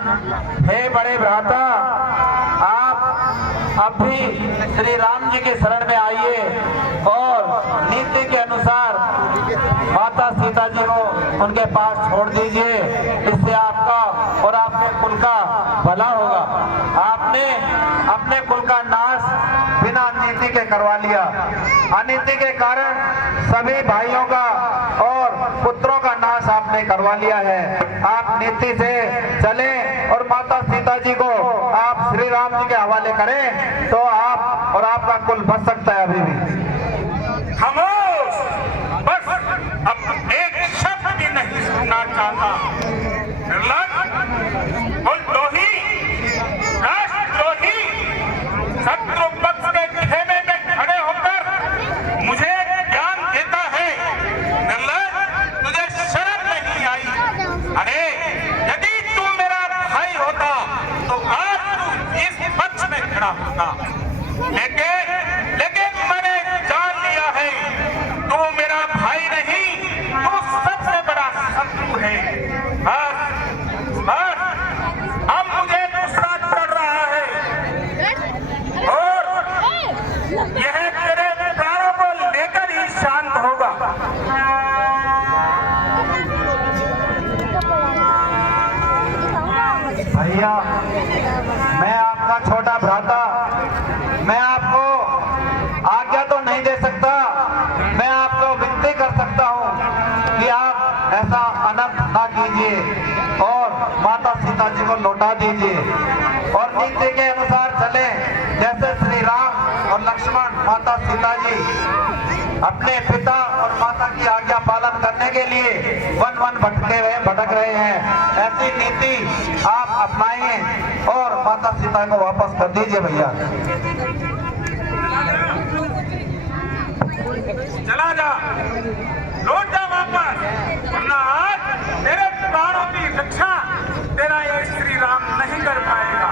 हे बड़े भ्राता, आप अब भी श्री राम जी के शरण में आइए और नीति के अनुसार माता सीता जी को उनके पास छोड़ दीजिए। इससे आपका और आपके कुल का भला होगा। आपने अपने कुल का नाश बिना नीति के करवा लिया। अनीति के कारण सभी भाइयों का और पुत्रों का नाश आपने करवा लिया है। आप नीति से चले और माता सीता जी को आप श्री राम जी के हवाले करें तो आप और आपका कुल बच सकता है। अभी भी खामोश, बस अब एक शब्द भी नहीं सुनना चाहता। कुलद्रोही, राष्ट्रद्रोही, शत्रु पक्ष के खेमे में खड़े होकर मुझे ज्ञान देता है। निर्लज, तुझे शर्म नहीं आई? अरे यदि तू मेरा भाई होता तो आज तू इस पक्ष में खड़ा होता। लेकिन मैंने जान लिया है तू मेरा भाई नहीं, तू सबसे बड़ा शत्रु है। बस अब मुझे गुस्सा चढ़ रहा है और यह तेरे प्राणों को लेकर ही शांत होगा। भैया, मैं आपका छोटा भ्राता, मैं आपको आज्ञा तो नहीं दे सकता, मैं आपको विनती कर सकता हूँ कि आप ऐसा अनर्थ ना कीजिए और माता सीता जी को लौटा दीजिए और नीति के अनुसार चले। जैसे श्री राम और लक्ष्मण माता सीता जी अपने पिता और माता की आज्ञा पालन करने के लिए वन भटक रहे हैं, ऐसी नीति आप अपनाइए और माता सीता को वापस कर दीजिए। भैया चला जा, लौट जा वापस, वरना आज तेरे प्राणों की रक्षा तेरा ये श्री राम नहीं कर पाएगा।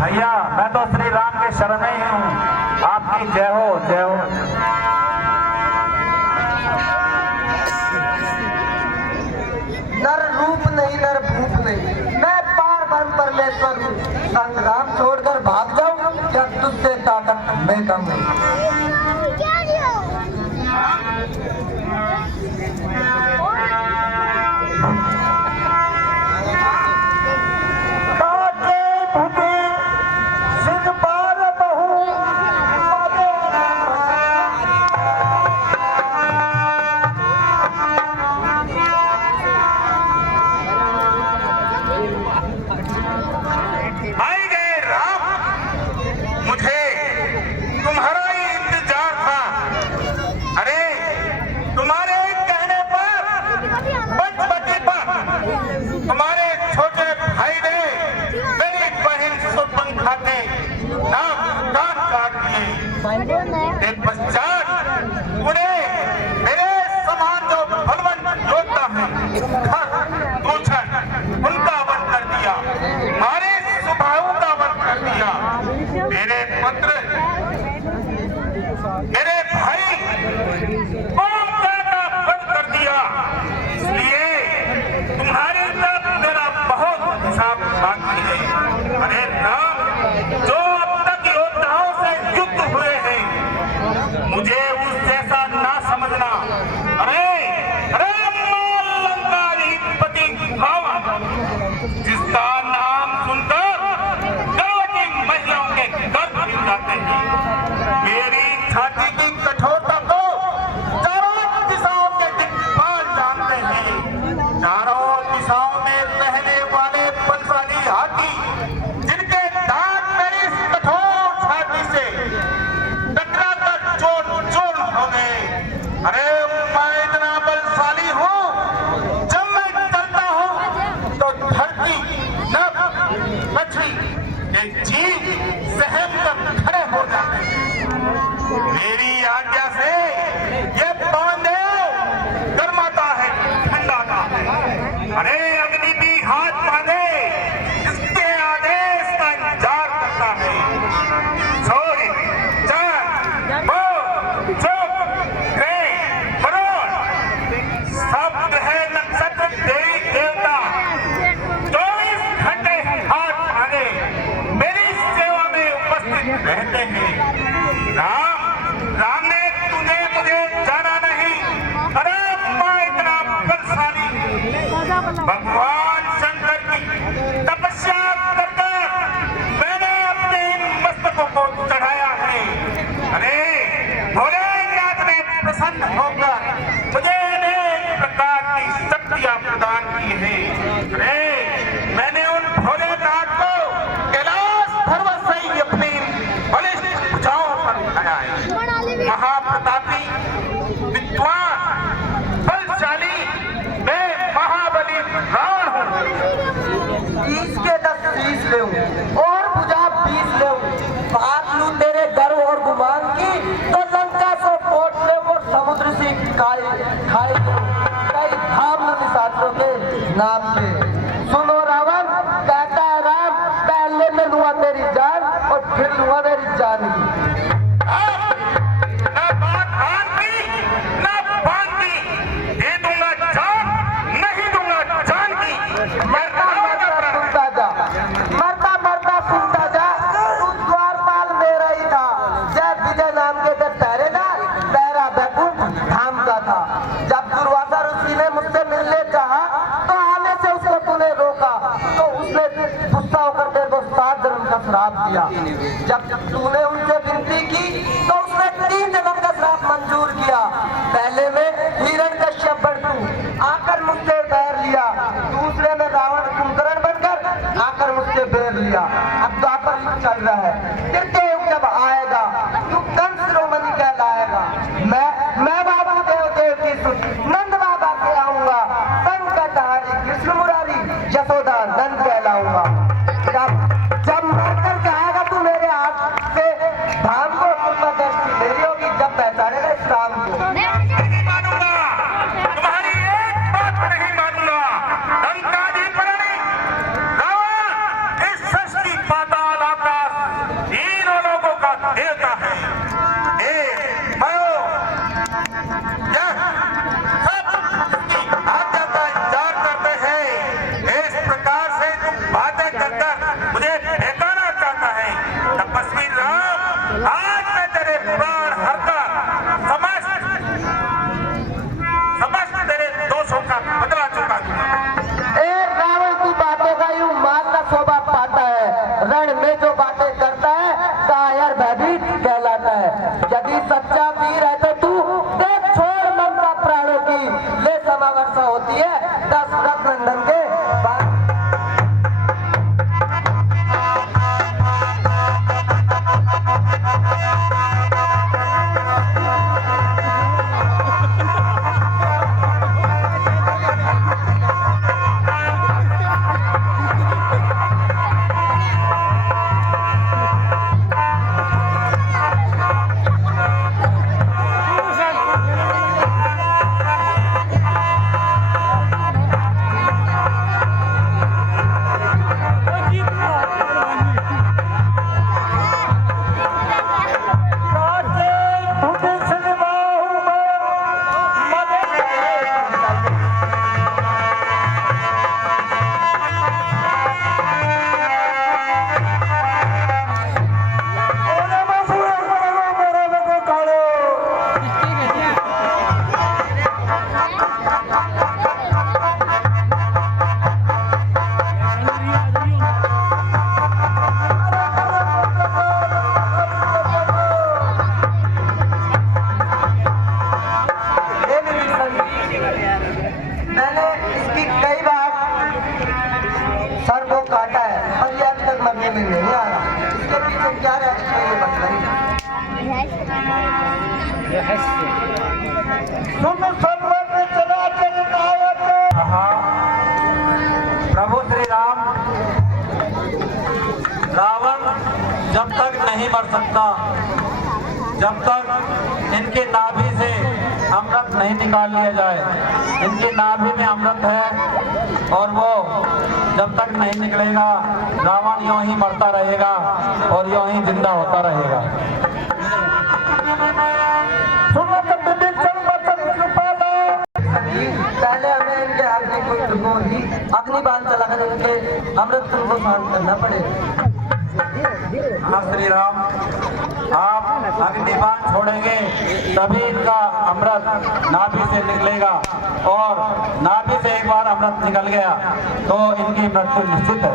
भैया, मैं तो श्री राम के शरण में ही हूँ। आपकी जय हो, जय हो। नर रूप नहीं, नर भूप नहीं, मैं पार ब्रह्म परमेश्वर हूँ। संग्राम छोड़कर भाग जाऊं या तुझसे ताकत में कम नहीं। आए गए राम, मुझे तुम्हारा ही कहते हैं राम ने तुझे मुझे जाना नहीं। अरे माँ इतना बलशाली भगवान शंकर की तपस्या करकर मैंने अपने इन मस्तकों को चढ़ाया है। अरे भोलेनाथ ने प्रसन्न होकर मुझे अनेक प्रकार की शक्तियां प्रदान की है। अरे मैंने उन भोलेनाथ को कैलाश पर्वत से ही अपनी बलिष्ठ भुजाओं पर उठाया है। महाप्रतापी विद्वान बलशाली मैं महाबली रावण हूँ। 30 के 10 20 ले और भुजा 20 ले बात लू तेरे गर्व और गुमान की तो लंका से कोट ले और समुद्र से खाई कई धाम निशाचरों के नाम पे। सुनो रावण कहता है राम पहले मैं लूंगा तेरी जान और फिर लूंगा मेरी जान की। ना बात आंधी ना बांधी दे दूंगा जान नहीं दूंगा जान की। मरता मरता सुनता जा मरता मरता सुनता जा तू द्वारपाल मेरा ही था। जय विजय नाम के जब पहरेदार पहरा बैकुंठ धाम का था। जब दुर्वासा ऋषि ने मुझसे मिलने चाहा तो आने से उसको तूने रोका तो उसने गुस्सा होकर तेरे को 7 जन्म का श्राप दिया। जब तूने उनसे विनती की तो उसने 3 जन्म का श्राप मंजूर किया। पहले में हिरण्यकश्यप बन तू आकर मुझसे बैर लिया। दूसरे में रावण कुंभकर्ण बनकर आकर मुझसे बैर लिया। अब द्वापर युग चल रहा है। तृतीय युग जब आएगा तू कंस शिरोमणि कहलाएगा। मैं बाबा देव की सुन नंद बाबा के आऊंगा। संकटहारी कृष्ण मुरारी यशोदा नंद कहलाऊंगा। जब मरकर जाएगा तू मेरे हाथ से धाम को कृपा दृष्टि मेरी होगी जब पहचानेगा इस राम को। नहीं मानूंगा तुम्हारी एक बात नहीं मानूंगा। लंकाधिपति रावण इस सृष्टि पाताल आकाश तीनों लोगों का देवता है। यह सब आज्ञा का इंतजार करते हैं। इस प्रकार से तुम बातें कर मुझे फेंकाना चाहता है। तपस्वी राम आज मैं तेरे प्राण हरकर समस्त तेरे दोषों का बदला चुका दूंगा। ए रावण तू बातों का यूं मारना शोभा पाता है। रण में जो बातें करता है कायर भयभीत कहलाता है। यदि सच्चा वीर है तो तू देख छोड़ ममता प्राणों की ले समावर्षा होती है 10 रत्न नंदन के प्रभु श्री राम रावण जब तक नहीं मर सकता जब तक इनके नाभि से अमृत नहीं निकाल लिया जाए। इनकी नाभि में अमृत है और वो जब तक नहीं निकलेगा रावण यूं ही मरता रहेगा और यूं ही जिंदा होता रहेगा। पहले हमें इनके अग्निकुंड को ही अग्निबाण चलाकर इनके अमृत को शांत करना पड़ेगा। हाँ श्री राम, आप अग्निबाण छोड़ेंगे तभी इनका अमृत नाभि से निकलेगा, और नाभि से एक बार अमृत निकल गया तो इनकी मृत्यु निश्चित है।